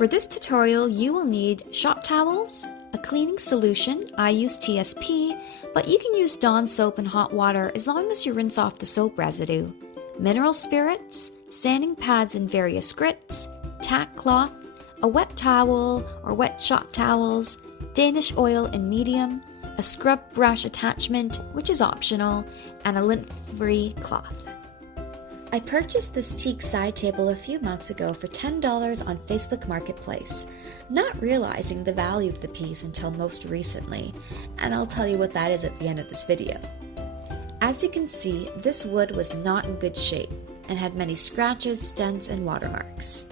For this tutorial, you will need shop towels, a cleaning solution. I use TSP, but you can use Dawn soap and hot water as long as you rinse off the soap residue, mineral spirits, sanding pads in various grits, tack cloth, a wet towel or wet shop towels, Danish oil in medium, a scrub brush attachment, which is optional, and a lint-free cloth. I purchased this teak side table a few months ago for $10 on Facebook Marketplace, not realizing the value of the piece until most recently, and I'll tell you what that is at the end of this video. As you can see, this wood was not in good shape and had many scratches, dents, and watermarks.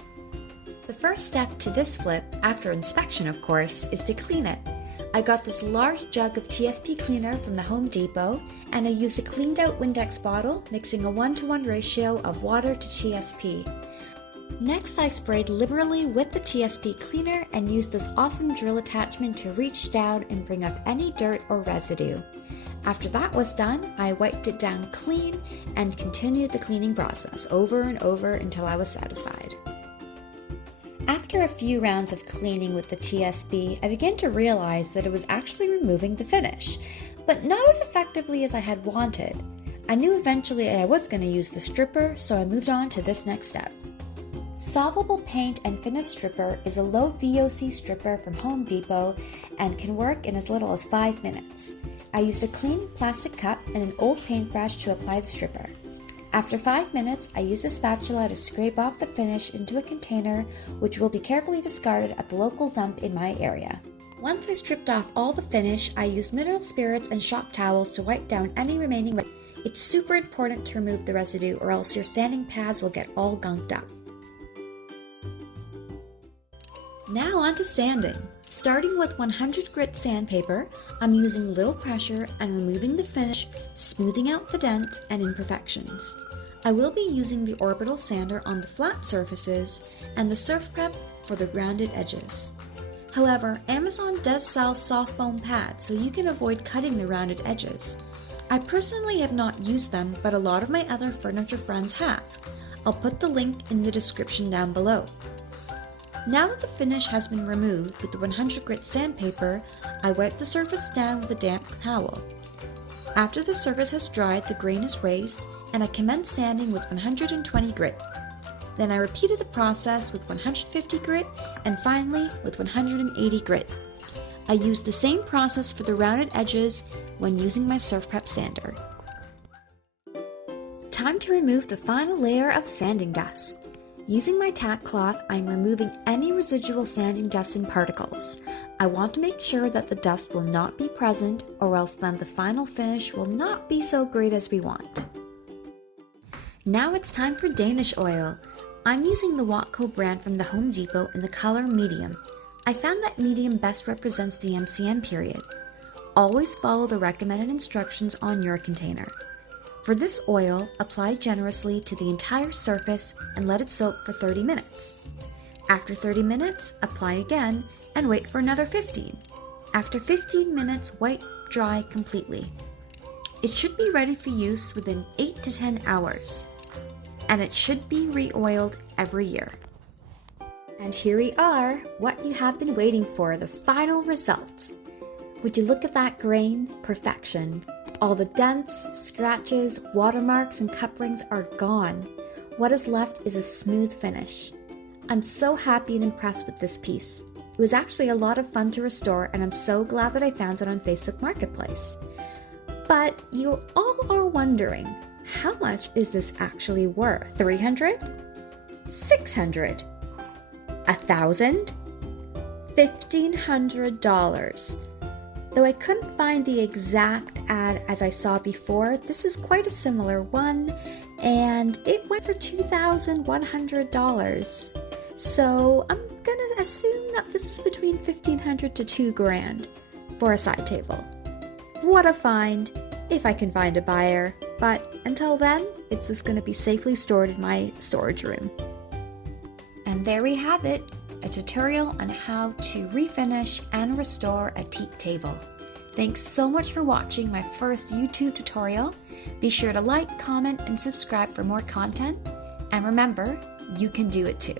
The first step to this flip, after inspection of course, is to clean it. I got this large jug of TSP Cleaner from the Home Depot, and I used a cleaned out Windex bottle, mixing a 1-to-1 ratio of water to TSP. Next, I sprayed liberally with the TSP Cleaner and used this awesome drill attachment to reach down and bring up any dirt or residue. After that was done, I wiped it down clean and continued the cleaning process over and over until I was satisfied. After a few rounds of cleaning with the TSP, I began to realize that it was actually removing the finish, but not as effectively as I had wanted. I knew eventually I was going to use the stripper, so I moved on to this next step. Solvable Paint and Finish Stripper is a low VOC stripper from Home Depot and can work in as little as 5 minutes. I used a clean plastic cup and an old paintbrush to apply the stripper. After 5 minutes, I used a spatula to scrape off the finish into a container, which will be carefully discarded at the local dump in my area. Once I stripped off all the finish, I used mineral spirits and shop towels to wipe down any remaining residue. It's super important to remove the residue or else your sanding pads will get all gunked up. Now on to sanding. Starting with 100 grit sandpaper, I'm using little pressure and removing the finish, smoothing out the dents and imperfections. I will be using the orbital sander on the flat surfaces and the surf prep for the rounded edges. However, Amazon does sell soft foam pads, so you can avoid cutting the rounded edges. I personally have not used them, but a lot of my other furniture friends have. I'll put the link in the description down below. Now that the finish has been removed with the 100 grit sandpaper, I wipe the surface down with a damp towel. After the surface has dried, the grain is raised, and I commence sanding with 120 grit. Then I repeated the process with 150 grit and finally with 180 grit. I used the same process for the rounded edges when using my surf prep sander. Time to remove the final layer of sanding dust. Using my tack cloth, I'm removing any residual sanding dust and particles. I want to make sure that the dust will not be present, or else then the final finish will not be so great as we want. Now it's time for Danish oil. I'm using the Watco brand from the Home Depot in the color medium. I found that medium best represents the MCM period. Always follow the recommended instructions on your container. For this oil, apply generously to the entire surface and let it soak for 30 minutes. After 30 minutes, apply again and wait for another 15. After 15 minutes, wipe dry completely. It should be ready for use within 8 to 10 hours, and it should be re-oiled every year. And here we are, what you have been waiting for, the final result. Would you look at that grain? Perfection. All the dents, scratches, watermarks, and cup rings are gone. What is left is a smooth finish. I'm so happy and impressed with this piece. It was actually a lot of fun to restore, and I'm so glad that I found it on Facebook Marketplace. But you all are wondering, how much is this actually worth? $300? $600? $1,000? $1,500? Though I couldn't find the exact ad as I saw before, this is quite a similar one, and it went for $2,100. So I'm gonna assume that this is between $1,500 to $2,000 for a side table. What a find, if I can find a buyer, but until then, it's just gonna be safely stored in my storage room. And there we have it. A tutorial on how to refinish and restore a teak table. Thanks so much for watching my first YouTube tutorial. Be sure to like, comment, and subscribe for more content. And remember, you can do it too.